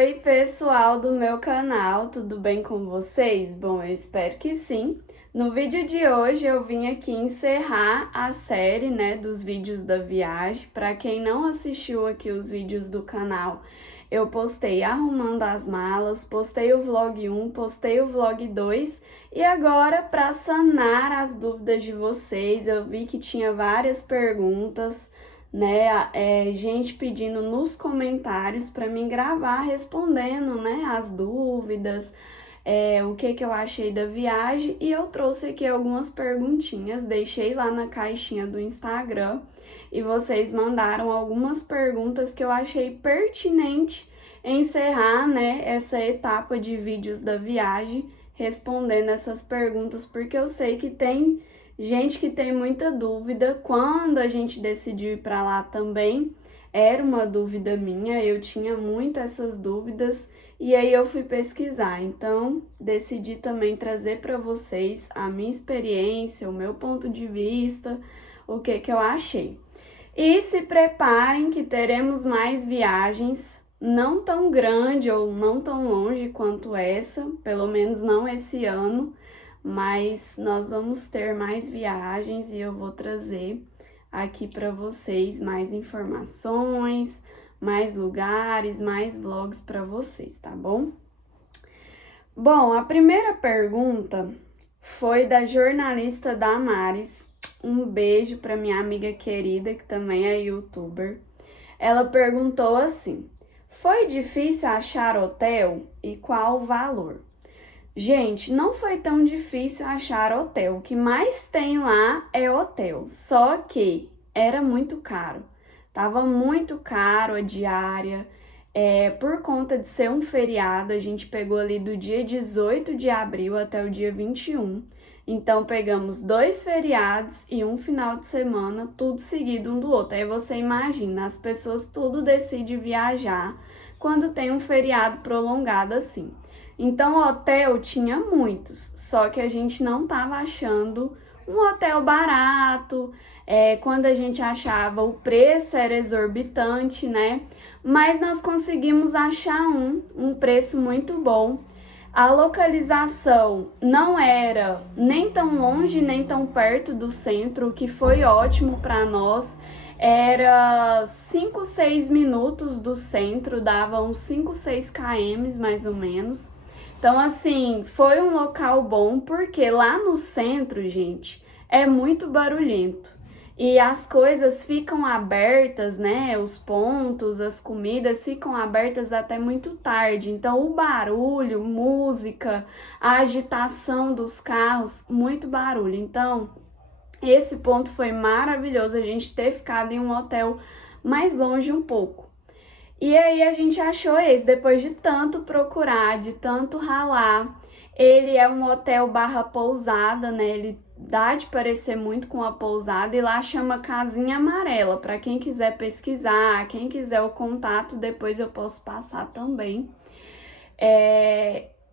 Oi, pessoal do meu canal, tudo bem com vocês? Bom, eu espero que sim. No vídeo de hoje eu vim aqui encerrar a série, dos vídeos da viagem. Para quem não assistiu aqui os vídeos do canal, eu postei arrumando as malas, postei o vlog 1, postei o vlog 2 e agora, para sanar as dúvidas de vocês, eu vi que tinha várias perguntas, gente pedindo nos comentários para mim gravar respondendo, as dúvidas, o que eu achei da viagem, e eu trouxe aqui algumas perguntinhas, deixei lá na caixinha do Instagram e vocês mandaram algumas perguntas que eu achei pertinente encerrar, essa etapa de vídeos da viagem respondendo essas perguntas, porque eu sei que tem gente que tem muita dúvida. Quando a gente decidiu ir para lá também, era uma dúvida minha, eu tinha muitas essas dúvidas e aí eu fui pesquisar. Então, decidi também trazer para vocês a minha experiência, o meu ponto de vista, o que eu achei. E se preparem que teremos mais viagens, não tão grande ou não tão longe quanto essa, pelo menos não esse ano, mas nós vamos ter mais viagens e eu vou trazer aqui para vocês mais informações, mais lugares, mais vlogs para vocês, tá bom? Bom, a primeira pergunta foi da jornalista Damares. Um beijo para minha amiga querida, que também é youtuber. Ela perguntou assim: foi difícil achar hotel e qual o valor? Gente, não foi tão difícil achar hotel. O que mais tem lá é hotel, só que era muito caro. Tava muito caro a diária. Por conta de ser um feriado, a gente pegou ali do dia 18 de abril até o dia 21. Então, pegamos 2 feriados e um final de semana, tudo seguido um do outro. Aí você imagina, as pessoas tudo decidem viajar quando tem um feriado prolongado assim. Então, o hotel tinha muitos, só que a gente não estava achando um hotel barato. Quando a gente achava, o preço era exorbitante, Mas nós conseguimos achar um preço muito bom. A localização não era nem tão longe, nem tão perto do centro, o que foi ótimo para nós. Era 5, 6 minutos do centro, dava uns 5, 6 km mais ou menos. Então, assim, foi um local bom, porque lá no centro, gente, é muito barulhento. E as coisas ficam abertas, os pontos, as comidas ficam abertas até muito tarde. Então, o barulho, música, a agitação dos carros, muito barulho. Então, esse ponto foi maravilhoso, a gente ter ficado em um hotel mais longe um pouco. E aí a gente achou esse, depois de tanto procurar, de tanto ralar. Ele é um hotel barra pousada, Ele dá de parecer muito com a pousada e lá chama Casinha Amarela. Para quem quiser pesquisar, quem quiser o contato, depois eu posso passar também.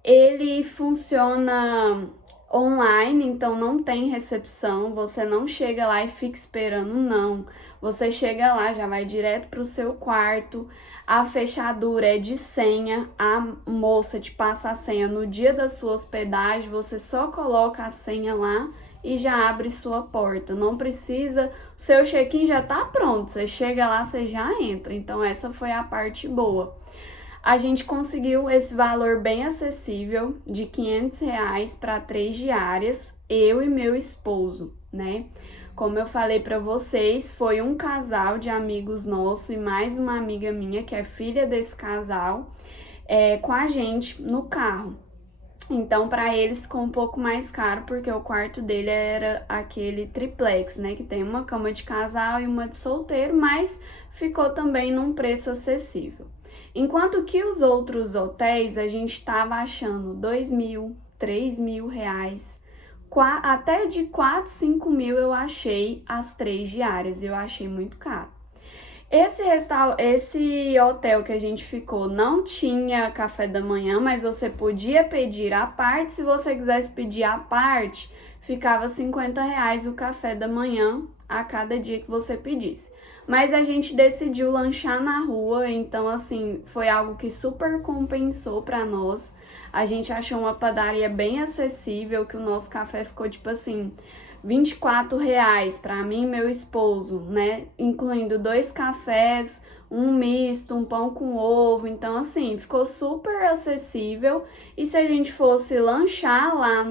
Ele funciona online, então não tem recepção, você não chega lá e fica esperando, não. Você chega lá, já vai direto para o seu quarto, a fechadura é de senha, a moça te passa a senha no dia da sua hospedagem, você só coloca a senha lá e já abre sua porta. Não precisa, o seu check-in já tá pronto, você chega lá, você já entra. Então essa foi a parte boa. A gente conseguiu esse valor bem acessível de R$ 500 para 3 diárias, eu e meu esposo, Como eu falei para vocês, foi um casal de amigos nosso e mais uma amiga minha, que é filha desse casal, com a gente no carro. Então, para eles ficou um pouco mais caro, porque o quarto dele era aquele triplex, que tem uma cama de casal e uma de solteiro, mas ficou também num preço acessível. Enquanto que os outros hotéis, a gente estava achando R$ 2.000, R$ 3.000, até de 4, 5 mil eu achei as 3 diárias, eu achei muito caro. Esse hotel que a gente ficou não tinha café da manhã, mas você podia pedir à parte. Se você quisesse pedir à parte, ficava R$ 50 o café da manhã a cada dia que você pedisse. mas a gente decidiu lanchar na rua, então assim, foi algo que super compensou para nós. A gente achou uma padaria bem acessível, que o nosso café ficou tipo assim, R$ 24 para mim e meu esposo, né? Incluindo 2 cafés, um misto, um pão com ovo. Então, assim, ficou super acessível. E se a gente fosse lanchar lá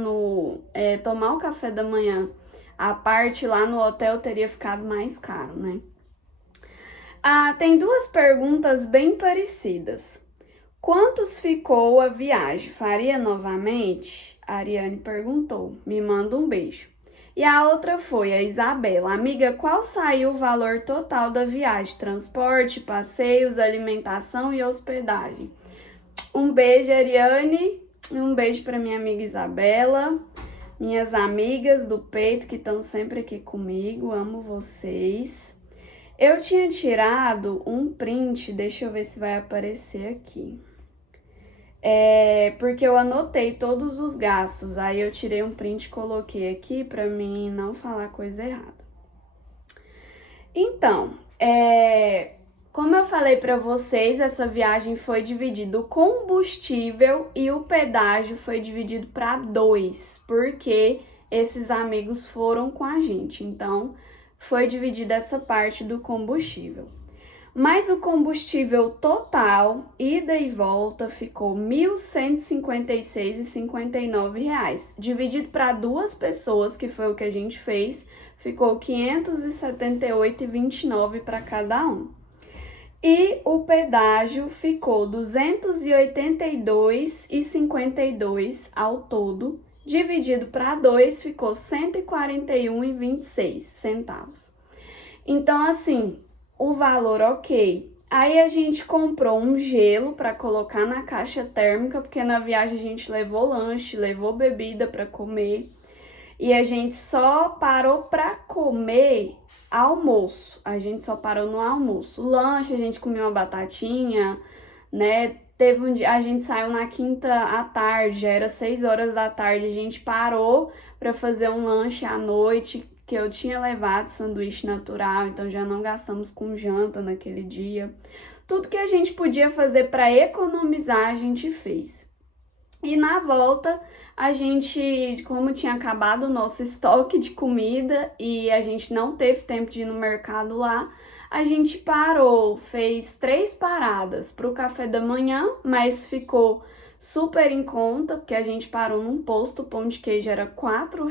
tomar o café da manhã, a parte lá no hotel teria ficado mais caro, né? Tem 2 perguntas bem parecidas. Quantos ficou a viagem? Faria novamente? A Ariane perguntou. Me manda um beijo. E a outra foi a Isabela. Amiga, qual saiu o valor total da viagem? Transporte, passeios, alimentação e hospedagem. Um beijo, Ariane. E um beijo para minha amiga Isabela. Minhas amigas do peito que estão sempre aqui comigo. Amo vocês. Eu tinha tirado um print, deixa eu ver se vai aparecer aqui. Porque eu anotei todos os gastos, aí eu tirei um print e coloquei aqui para mim não falar coisa errada. Então, como eu falei para vocês, essa viagem foi dividida, o combustível e o pedágio foi dividido para 2, porque esses amigos foram com a gente, então foi dividida essa parte do combustível. Mas o combustível total, ida e volta, ficou R$ 1.156,59. Dividido para 2 pessoas, que foi o que a gente fez, ficou R$ 578,29 para cada um. E o pedágio ficou R$ 282,52 ao todo. Dividido para 2, ficou R$ 141,26. Então, assim, o valor ok. Aí a gente comprou um gelo para colocar na caixa térmica, porque na viagem a gente levou lanche, levou bebida para comer. E a gente só parou para comer almoço. A gente só parou no almoço. Lanche, a gente comeu uma batatinha, né? Teve um dia, a gente saiu na quinta à tarde, já era 6 horas da tarde, a gente parou para fazer um lanche à noite, que eu tinha levado sanduíche natural, então já não gastamos com janta naquele dia. Tudo que a gente podia fazer para economizar, a gente fez. E na volta, a gente, como tinha acabado o nosso estoque de comida e a gente não teve tempo de ir no mercado lá, a gente parou, fez 3 paradas para o café da manhã, mas ficou super em conta, porque a gente parou num posto, o pão de queijo era R$ 4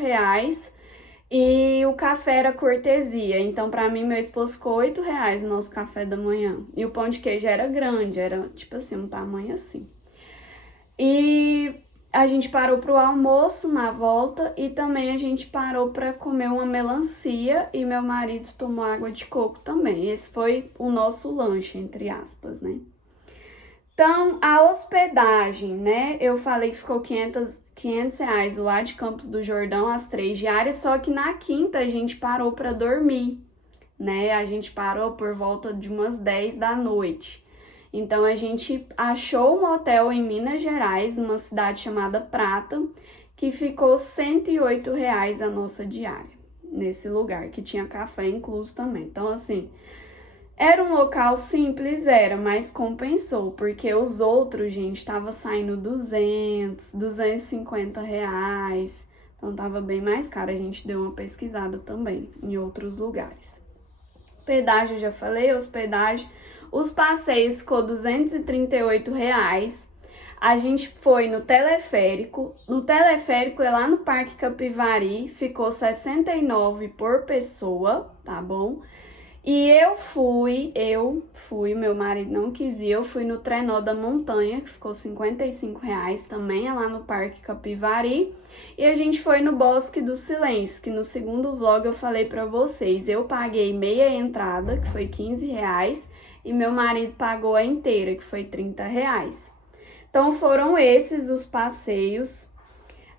e o café era cortesia. Então, para mim, meu esposo ficou R$ 8 no nosso café da manhã. E o pão de queijo era grande, era tipo assim, um tamanho assim. E a gente parou para o almoço na volta e também a gente parou para comer uma melancia e meu marido tomou água de coco também. Esse foi o nosso lanche, entre aspas, né? Então, a hospedagem, né? Eu falei que ficou R$ 500 lá de Campos do Jordão, as 3 diárias, só que na quinta a gente parou para dormir, né? A gente parou por volta de umas 10 da noite. Então, a gente achou um hotel em Minas Gerais, numa cidade chamada Prata, que ficou R$ 108 a nossa diária, nesse lugar, que tinha café incluso também. Então, assim, era um local simples, mas compensou, porque os outros, gente, tava saindo R$ 250, então tava bem mais caro. A gente deu uma pesquisada também em outros lugares. Pedágio, já falei, hospedagem. Os passeios ficou R$ 238. A gente foi no teleférico. No teleférico é lá no Parque Capivari, ficou R$ 69 por pessoa, tá bom? E eu fui, meu marido não quis ir, eu fui no Trenó da Montanha, que ficou R$ 55 também, é lá no Parque Capivari. E a gente foi no Bosque do Silêncio, que no segundo vlog eu falei pra vocês, eu paguei meia entrada, que foi R$ 15, e meu marido pagou a inteira, que foi R$ 30. Então foram esses os passeios.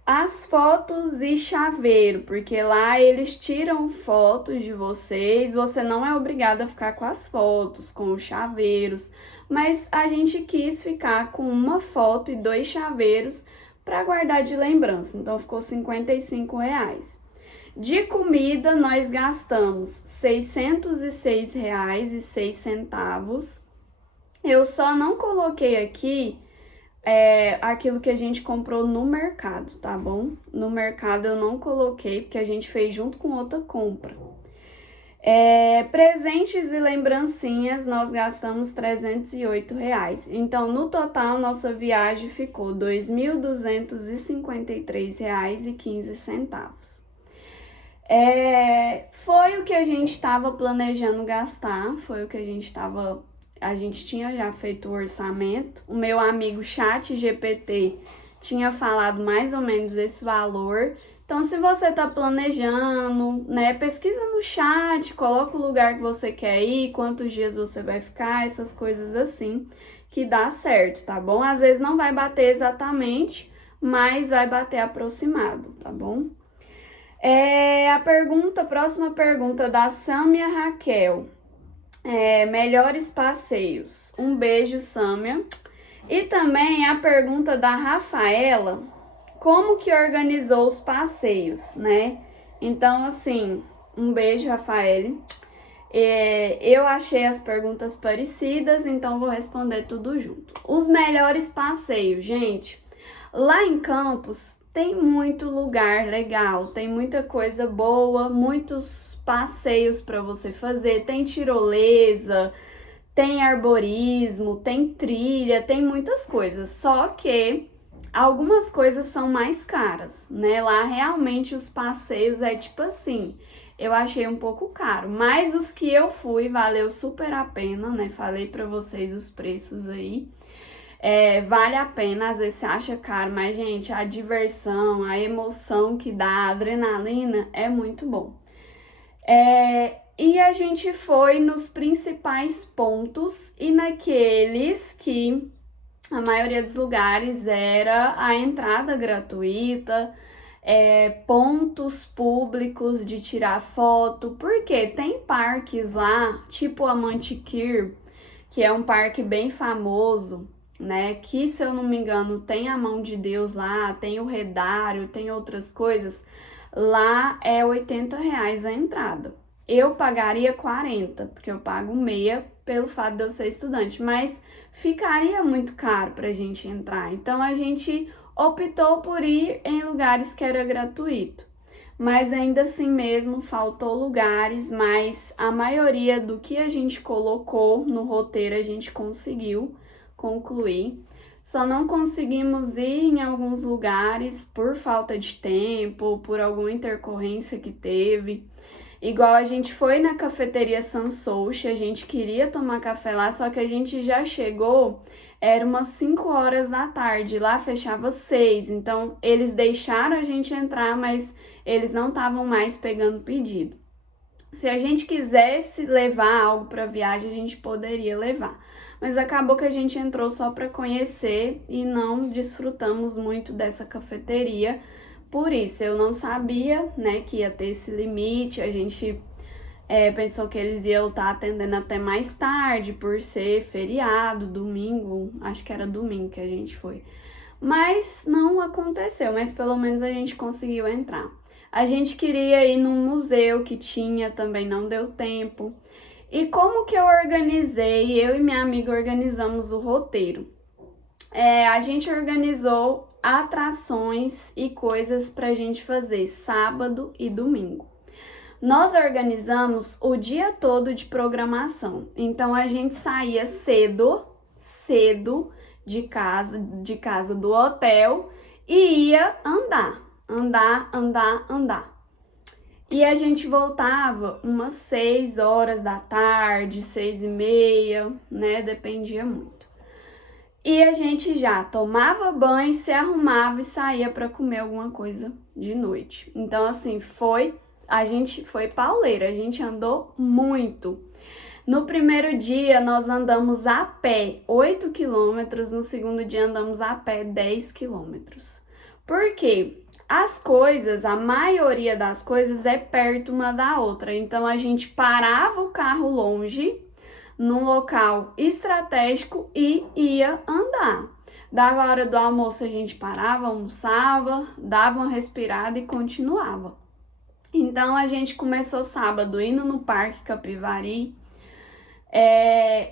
As fotos e chaveiro, porque lá eles tiram fotos de vocês, você não é obrigado a ficar com as fotos, com os chaveiros, mas a gente quis ficar com uma foto e 2 chaveiros para guardar de lembrança, então ficou R$ 55. De comida, nós gastamos R$ 606,06. Eu só não coloquei aqui aquilo que a gente comprou no mercado, tá bom? No mercado eu não coloquei, porque a gente fez junto com outra compra. Presentes e lembrancinhas, nós gastamos R$ 308. Então, no total, nossa viagem ficou R$ 2.253,15. Foi o que a gente estava planejando gastar, foi o que a gente tinha já feito o orçamento. O meu amigo ChatGPT tinha falado mais ou menos esse valor. Então, se você tá planejando, né, pesquisa no chat, coloca o lugar que você quer ir, quantos dias você vai ficar, essas coisas assim, que dá certo, tá bom? Às vezes não vai bater exatamente, mas vai bater aproximado, tá bom? Próxima pergunta da Sâmia Raquel. Melhores passeios. Um beijo, Sâmia. E também a pergunta da Rafaela, como que organizou os passeios, né? Então, assim, um beijo, Rafaele. Eu achei as perguntas parecidas, então vou responder tudo junto. Os melhores passeios, gente. Lá em Campos tem muito lugar legal, tem muita coisa boa, muitos passeios para você fazer, tem tirolesa, tem arborismo, tem trilha, tem muitas coisas. Só que algumas coisas são mais caras, né? Lá realmente os passeios tipo assim, eu achei um pouco caro, mas os que eu fui valeu super a pena, né? Falei para vocês os preços aí. Vale a pena, às vezes você acha caro, mas gente, a diversão, a emoção que dá, a adrenalina é muito bom. E a gente foi nos principais pontos e naqueles que a maioria dos lugares era a entrada gratuita, pontos públicos de tirar foto, porque tem parques lá, tipo a Mantiqueira, que é um parque bem famoso, né? Que, se eu não me engano, tem a Mão de Deus lá, tem o Redário, tem outras coisas. Lá é R$ 80 a entrada. Eu pagaria 40, porque eu pago meia pelo fato de eu ser estudante, mas ficaria muito caro pra gente entrar. Então a gente optou por ir em lugares que era gratuito. Mas ainda assim mesmo faltou lugares, mas a maioria do que a gente colocou no roteiro a gente conseguiu concluir. Só não conseguimos ir em alguns lugares por falta de tempo, por alguma intercorrência que teve. Igual a gente foi na cafeteria Sansouchi, a gente queria tomar café lá, só que a gente já chegou, era umas 5 horas da tarde, lá fechava 6, então eles deixaram a gente entrar, mas eles não estavam mais pegando pedido. Se a gente quisesse levar algo para viagem, a gente poderia levar. Mas acabou que a gente entrou só para conhecer e não desfrutamos muito dessa cafeteria. Por isso, eu não sabia, né, que ia ter esse limite. A gente pensou que eles iam estar atendendo até mais tarde, por ser feriado, domingo. Acho que era domingo que a gente foi. Mas não aconteceu, mas pelo menos a gente conseguiu entrar. A gente queria ir num museu que tinha, também não deu tempo. E como que eu organizei? Eu e minha amiga organizamos o roteiro. A gente organizou atrações e coisas pra gente fazer sábado e domingo. Nós organizamos o dia todo de programação. Então a gente saía cedo de casa do hotel e ia andar. E a gente voltava umas 6 horas da tarde, 6h30, né? Dependia muito. E a gente já tomava banho, se arrumava e saía para comer alguma coisa de noite. Então, assim, a gente foi pauleira, a gente andou muito. No primeiro dia, nós andamos a pé 8 quilômetros, no segundo dia andamos a pé 10 quilômetros. Por quê? A maioria das coisas é perto uma da outra, então a gente parava o carro longe, num local estratégico e ia andar. Dava a hora do almoço, a gente parava, almoçava, dava uma respirada e continuava. Então a gente começou sábado indo no Parque Capivari.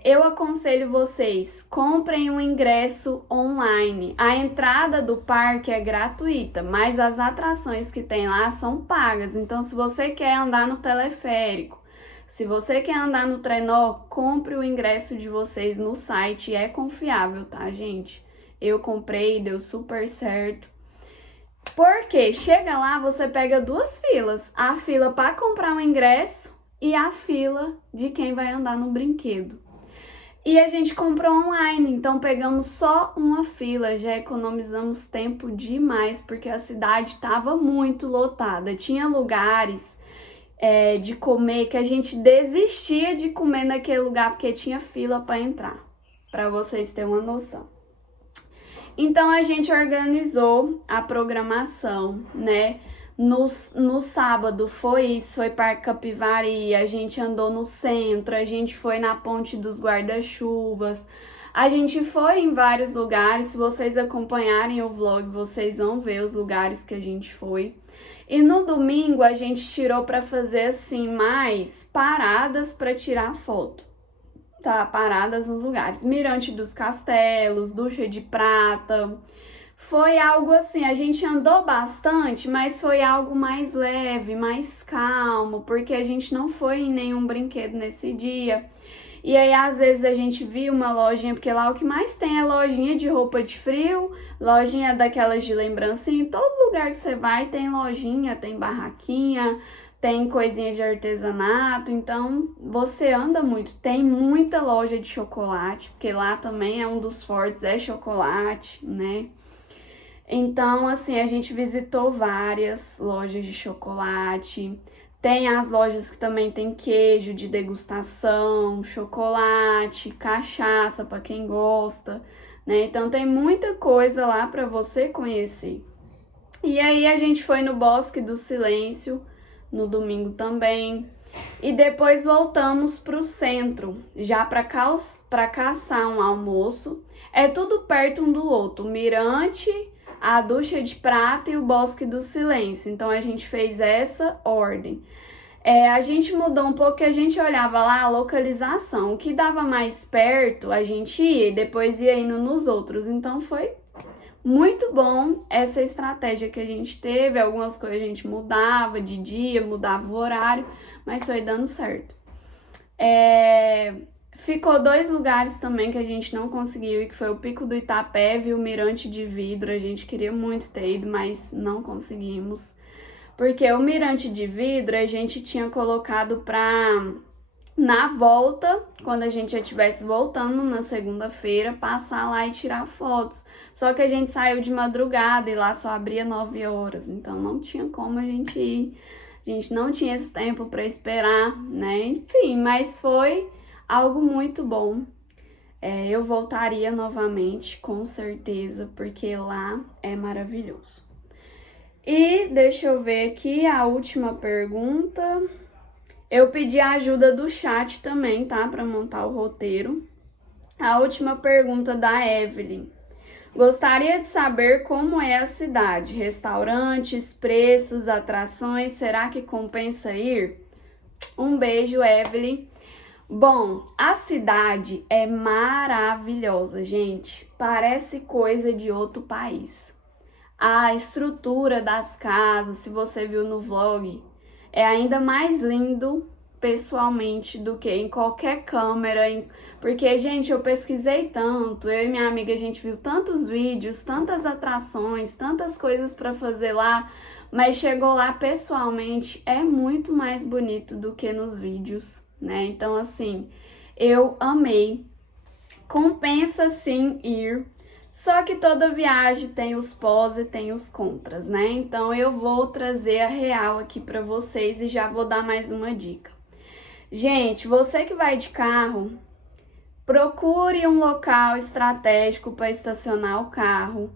Eu aconselho vocês, comprem um ingresso online. A entrada do parque é gratuita, mas as atrações que tem lá são pagas. Então, se você quer andar no teleférico, se você quer andar no trenó, compre o ingresso de vocês no site. É confiável, tá, gente? Eu comprei, deu super certo. Porque chega lá, você pega duas filas. A fila para comprar o ingresso e a fila de quem vai andar no brinquedo. E a gente comprou online, então pegamos só uma fila, já economizamos tempo demais, porque a cidade estava muito lotada. Tinha lugares de comer que a gente desistia de comer naquele lugar porque tinha fila para entrar, para vocês terem uma noção. Então a gente organizou a programação, né? No sábado foi isso, foi Parque Capivari, a gente andou no centro, a gente foi na Ponte dos Guarda-Chuvas, a gente foi em vários lugares. Se vocês acompanharem o vlog, vocês vão ver os lugares que a gente foi. E no domingo a gente tirou para fazer assim mais paradas para tirar foto. Tá, paradas nos lugares. Mirante dos Castelos, Ducha de Prata. Foi algo assim, a gente andou bastante, mas foi algo mais leve, mais calmo, porque a gente não foi em nenhum brinquedo nesse dia. E aí, às vezes, a gente viu uma lojinha, porque lá o que mais tem é lojinha de roupa de frio, lojinha daquelas de lembrancinha. Em todo lugar que você vai tem lojinha, tem barraquinha, tem coisinha de artesanato. Então, você anda muito. Tem muita loja de chocolate, porque lá também é um dos fortes, é chocolate, né? Então, assim, a gente visitou várias lojas de chocolate. Tem as lojas que também tem queijo de degustação, chocolate, cachaça para quem gosta, né? Então tem muita coisa lá para você conhecer. E aí a gente foi no Bosque do Silêncio no domingo também. E depois voltamos para o centro, já para caçar um almoço. É tudo perto um do outro, o Mirante, a Ducha de Prata e o Bosque do Silêncio. Então a gente fez essa ordem. A gente mudou um pouco, que a gente olhava lá a localização. O que dava mais perto, a gente ia e depois ia indo nos outros. Então foi muito bom essa estratégia que a gente teve. Algumas coisas a gente mudava de dia, mudava o horário, mas foi dando certo. Ficou 2 lugares também que a gente não conseguiu ir, que foi o Pico do Itapeva e o Mirante de Vidro. A gente queria muito ter ido, mas não conseguimos. Porque o Mirante de Vidro a gente tinha colocado na volta, quando a gente já estivesse voltando na segunda-feira, passar lá e tirar fotos. Só que a gente saiu de madrugada e lá só abria 9 horas, então não tinha como a gente ir. A gente não tinha esse tempo para esperar, né? Enfim, mas foi algo muito bom. Eu voltaria novamente, com certeza, porque lá é maravilhoso. E deixa eu ver aqui a última pergunta. Eu pedi a ajuda do chat também, tá? Para montar o roteiro. A última pergunta da Evelyn. Gostaria de saber como é a cidade, restaurantes, preços, atrações, será que compensa ir? Um beijo, Evelyn. Bom, a cidade é maravilhosa, gente. Parece coisa de outro país. A estrutura das casas, se você viu no vlog, é ainda mais lindo pessoalmente do que em qualquer câmera. Porque, gente, eu pesquisei tanto, eu e minha amiga, a gente viu tantos vídeos, tantas atrações, tantas coisas para fazer lá, mas chegou lá pessoalmente, é muito mais bonito do que nos vídeos, né? Então, assim, eu amei. Compensa sim ir. Só que toda viagem tem os pós e tem os contras, né? Então eu vou trazer a real aqui para vocês e já vou dar mais uma dica. Gente, você que vai de carro, procure um local estratégico para estacionar o carro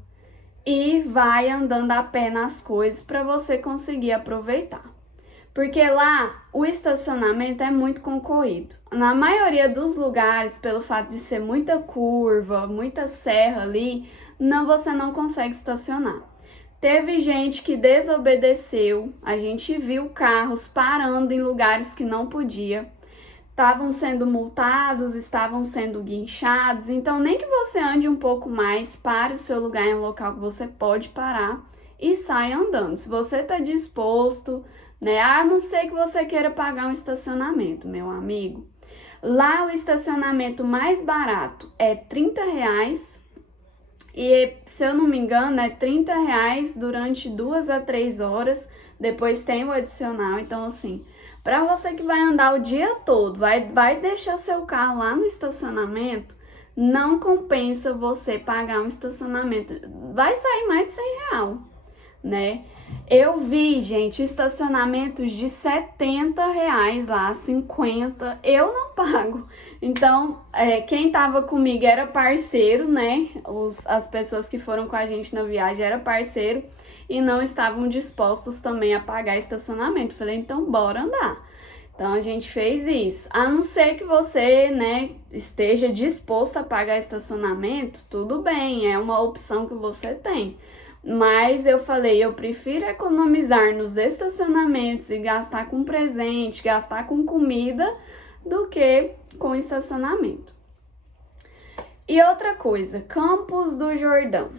e vai andando a pé nas coisas para você conseguir aproveitar. Porque lá o estacionamento é muito concorrido. Na maioria dos lugares, pelo fato de ser muita curva, muita serra ali, você não consegue estacionar. Teve gente que desobedeceu, a gente viu carros parando em lugares que não podia, estavam sendo multados, estavam sendo guinchados, então nem que você ande um pouco mais, pare o seu lugar em um local que você pode parar e saia andando. Se você está disposto, né, a não ser que você queira pagar um estacionamento, meu amigo. Lá o estacionamento mais barato é R$30, e se eu não me engano é R$30 durante 2 a 3 horas, depois tem o adicional. Então assim, para você que vai andar o dia todo, vai deixar seu carro lá no estacionamento, não compensa você pagar um estacionamento, vai sair mais de R$100, né? Eu vi, gente, estacionamentos de R$70 lá, 50, eu não pago. Então, quem tava comigo era parceiro, né? As pessoas que foram com a gente na viagem era parceiro e não estavam dispostos também a pagar estacionamento. Falei, então bora andar. Então a gente fez isso. A não ser que você, né, esteja disposto a pagar estacionamento, tudo bem, é uma opção que você tem. Mas eu falei, eu prefiro economizar nos estacionamentos e gastar com presente, gastar com comida, do que com estacionamento. E outra coisa, Campos do Jordão.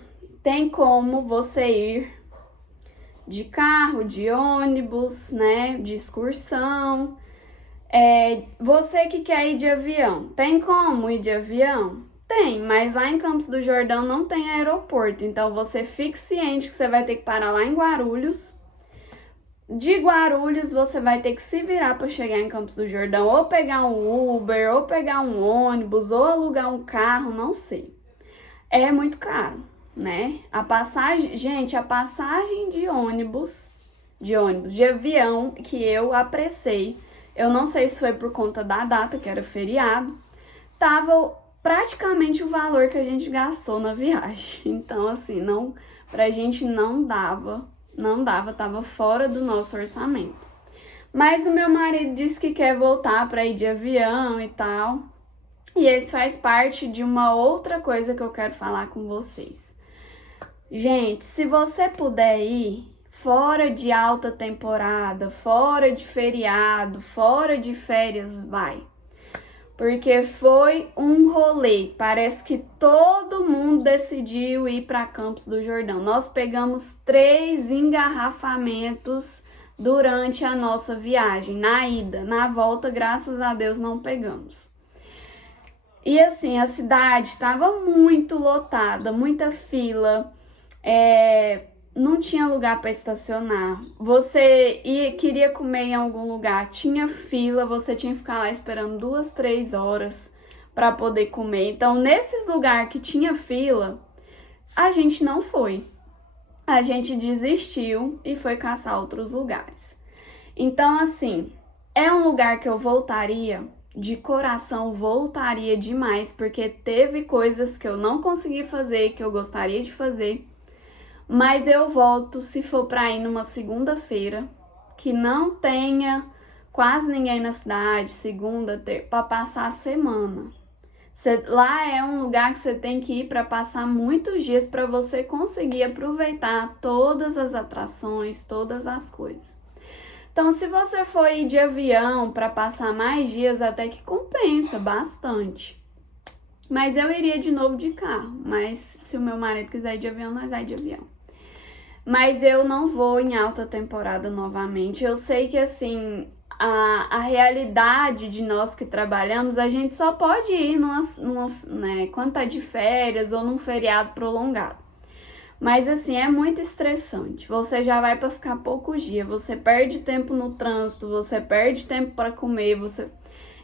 Tem como você ir de carro, de ônibus, né, de excursão. Você que quer ir de avião, tem como ir de avião? Tem, mas lá em Campos do Jordão não tem aeroporto, então você fique ciente que você vai ter que parar lá em Guarulhos. De Guarulhos você vai ter que se virar para chegar em Campos do Jordão, ou pegar um Uber, ou pegar um ônibus, ou alugar um carro, não sei. É muito caro, né? A passagem, gente, a passagem de avião que eu apressei, eu não sei se foi por conta da data, que era feriado, tava praticamente o valor que a gente gastou na viagem. Então, assim, não, pra gente não dava, tava fora do nosso orçamento. Mas o meu marido disse que quer voltar para ir de avião e tal. E isso faz parte de uma outra coisa que eu quero falar com vocês. Gente, se você puder ir fora de alta temporada, fora de feriado, fora de férias, vai. Porque foi um rolê, parece que todo mundo decidiu ir para Campos do Jordão. Nós pegamos 3 engarrafamentos durante a nossa viagem, na ida. Na volta, graças a Deus, não pegamos. E assim, a cidade estava muito lotada, muita fila, não tinha lugar para estacionar. Você queria comer em algum lugar, tinha fila, você tinha que ficar lá esperando 2, 3 horas para poder comer. Então, nesses lugares que tinha fila, a gente não foi. A gente desistiu e foi caçar outros lugares. Então, assim, é um lugar que eu voltaria, de coração voltaria demais, porque teve coisas que eu não consegui fazer, que eu gostaria de fazer. Mas eu volto se for para ir numa segunda-feira, que não tenha quase ninguém na cidade, segunda, para passar a semana. Lá é um lugar que você tem que ir para passar muitos dias para você conseguir aproveitar todas as atrações, todas as coisas. Então, se você for ir de avião para passar mais dias, até que compensa bastante. Mas eu iria de novo de carro. Mas se o meu marido quiser ir de avião, nós vamos de avião. Mas eu não vou em alta temporada novamente. Eu sei que, assim, a realidade de nós que trabalhamos, a gente só pode ir né, quando tá de férias ou num feriado prolongado. Mas, assim, é muito estressante. Você já vai para ficar poucos dias. Você perde tempo no trânsito, você perde tempo para comer,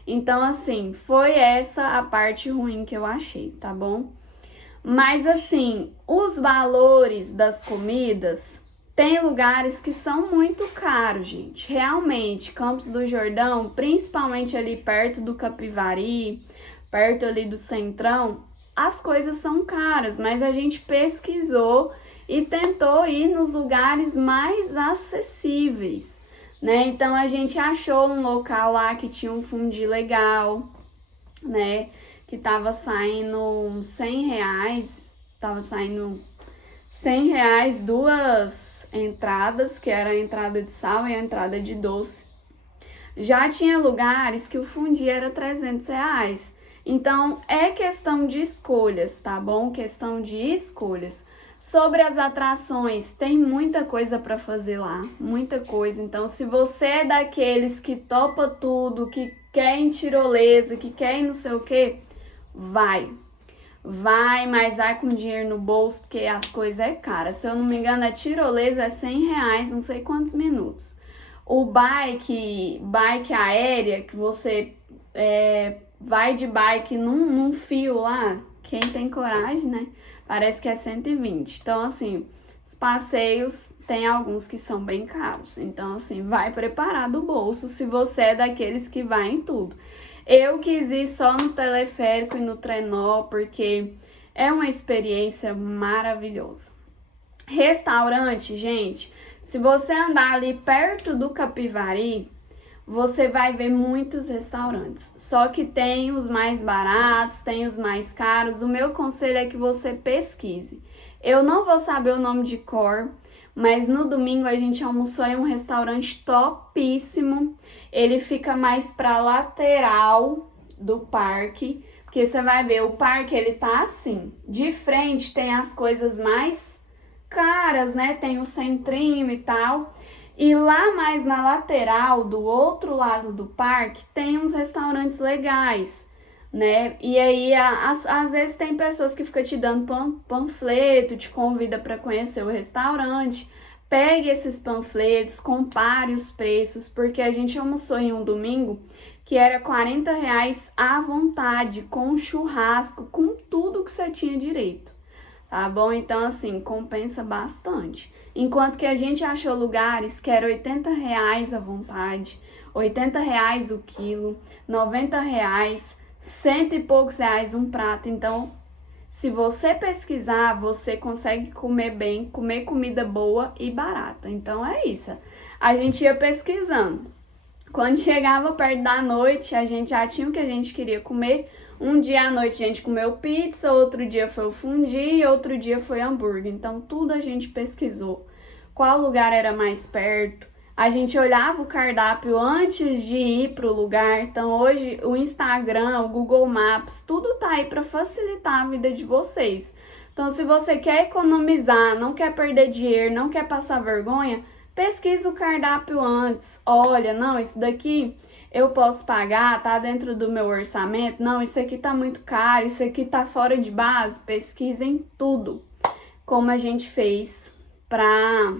Então, assim, foi essa a parte ruim que eu achei, tá bom? Mas assim, os valores das comidas, tem lugares que são muito caros, gente. Realmente, Campos do Jordão, principalmente ali perto do Capivari, perto ali do Centrão, as coisas são caras, mas a gente pesquisou e tentou ir nos lugares mais acessíveis, né? Então a gente achou um local lá que tinha um fundi legal, né? Que tava saindo R$100, tava saindo R$ 100 duas entradas, que era a entrada de sal e a entrada de doce. Já tinha lugares que o fundi era R$ 300. Então, é questão de escolhas, tá bom? Questão de escolhas. Sobre as atrações, tem muita coisa para fazer lá, muita coisa. Então, se você é daqueles que topa tudo, que quer ir em tirolesa, que quer ir não sei o que, vai. Vai, mas vai com dinheiro no bolso, porque as coisas é cara. Se eu não me engano, a tirolesa é R$ 100, não sei quantos minutos. O bike aérea, que você vai de bike num fio lá, quem tem coragem, né? Parece que é 120. Então, assim, os passeios tem alguns que são bem caros. Então, assim, vai preparado o bolso se você é daqueles que vai em tudo. Eu quis ir só no teleférico e no trenó, porque é uma experiência maravilhosa. Restaurante, gente, se você andar ali perto do Capivari, você vai ver muitos restaurantes. Só que tem os mais baratos, tem os mais caros. O meu conselho é que você pesquise. Eu não vou saber o nome de cor, mas no domingo a gente almoçou em um restaurante topíssimo. Ele fica mais pra lateral do parque, porque você vai ver, o parque ele tá assim. De frente tem as coisas mais caras, né? Tem o centrinho e tal. E lá mais na lateral, do outro lado do parque, tem uns restaurantes legais, né? E aí, às vezes tem pessoas que ficam te dando panfleto, te convida para conhecer o restaurante. Pegue esses panfletos, compare os preços, porque a gente almoçou em um domingo que era R$ 40 à vontade, com churrasco, com tudo que você tinha direito. Tá bom? Então, assim, compensa bastante. Enquanto que a gente achou lugares que era R$ 80 à vontade, R$ 80 o quilo, R$ 90, cento e poucos reais um prato. Então, se você pesquisar, você consegue comer bem, comer comida boa e barata. Então, é isso. A gente ia pesquisando. Quando chegava perto da noite, a gente já tinha o que a gente queria comer. Um dia à noite a gente comeu pizza, outro dia foi o fundi e outro dia foi hambúrguer. Então tudo a gente pesquisou. Qual lugar era mais perto? A gente olhava o cardápio antes de ir para o lugar. Então hoje o Instagram, o Google Maps, tudo tá aí para facilitar a vida de vocês. Então se você quer economizar, não quer perder dinheiro, não quer passar vergonha, pesquisa o cardápio antes. Olha, não, isso daqui eu posso pagar, tá dentro do meu orçamento. Não, isso aqui tá muito caro, isso aqui tá fora de base. Pesquisem tudo, como a gente fez pra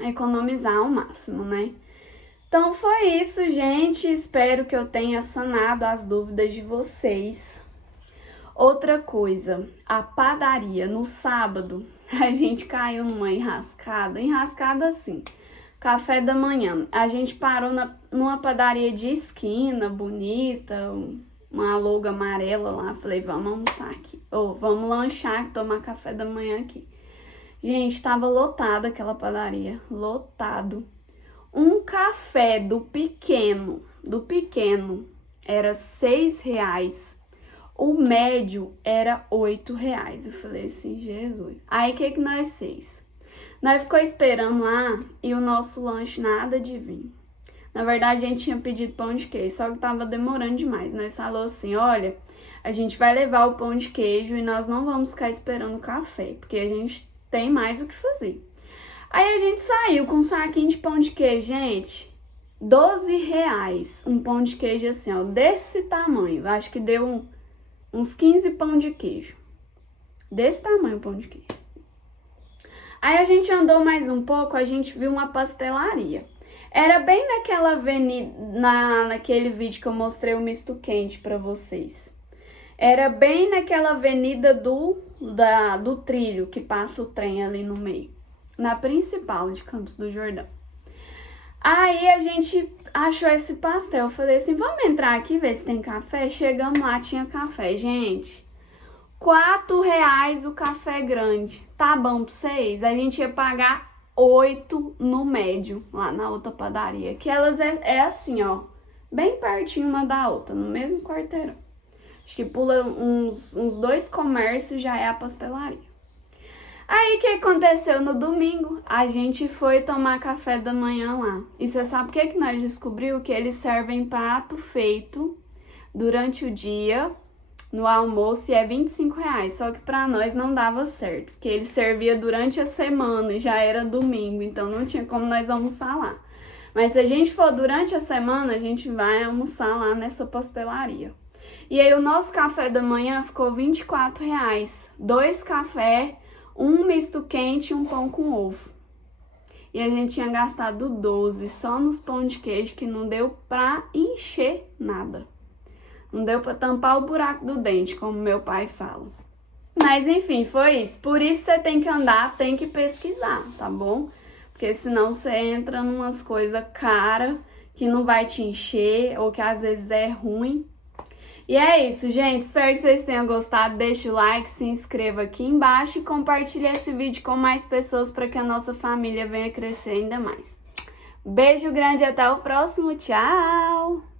economizar ao máximo, né? Então foi isso, gente. Espero que eu tenha sanado as dúvidas de vocês. Outra coisa, a padaria. No sábado, a gente caiu numa enrascada assim. Café da manhã. A gente parou numa padaria de esquina, bonita, uma logo amarela lá. Falei, vamos almoçar aqui. Ou vamos lanchar, tomar café da manhã aqui. Gente, tava lotada aquela padaria. Lotado. Um café do pequeno, era R$ 6. O médio era R$ 8. Eu falei assim, Jesus. Aí, o que nós fez? Nós ficou esperando lá e o nosso lanche nada de vir. Na verdade, a gente tinha pedido pão de queijo, só que tava demorando demais. Nós falou assim, olha, a gente vai levar o pão de queijo e nós não vamos ficar esperando o café, porque a gente tem mais o que fazer. Aí a gente saiu com um saquinho de pão de queijo, gente, R$ 12. Um pão de queijo assim, ó, desse tamanho. Acho que deu uns 15 pão de queijo. Desse tamanho o pão de queijo. Aí a gente andou mais um pouco, a gente viu uma pastelaria. Era bem naquela avenida, naquele vídeo que eu mostrei o misto quente pra vocês. Era bem naquela avenida do trilho, que passa o trem ali no meio. Na principal de Campos do Jordão. Aí a gente achou esse pastel. Eu falei assim, vamos entrar aqui ver se tem café? Chegamos lá, tinha café. Gente, R$ 4 o café grande. Tá bom pra vocês? A gente ia pagar 8 no médio, lá na outra padaria. Que elas é assim, ó, bem pertinho uma da outra, no mesmo quarteirão. Acho que pula uns 2 comércios já é a pastelaria. Aí o que aconteceu no domingo? A gente foi tomar café da manhã lá. E você sabe o que nós descobrimos? Que eles servem prato feito durante o dia, no almoço, e é R$ 25. Só que pra nós não dava certo, porque ele servia durante a semana e já era domingo, então não tinha como nós almoçar lá. Mas se a gente for durante a semana, a gente vai almoçar lá nessa pastelaria. E aí o nosso café da manhã ficou R$ 24. 2 cafés, um misto quente e um pão com ovo. E a gente tinha gastado 12 só nos pão de queijo, que não deu pra encher nada. Não deu pra tampar o buraco do dente, como meu pai fala. Mas enfim, foi isso. Por isso você tem que andar, tem que pesquisar, tá bom? Porque senão você entra numas coisas caras que não vai te encher ou que às vezes é ruim. E é isso, gente. Espero que vocês tenham gostado. Deixa o like, se inscreva aqui embaixo e compartilhe esse vídeo com mais pessoas para que a nossa família venha crescer ainda mais. Beijo grande e até o próximo. Tchau!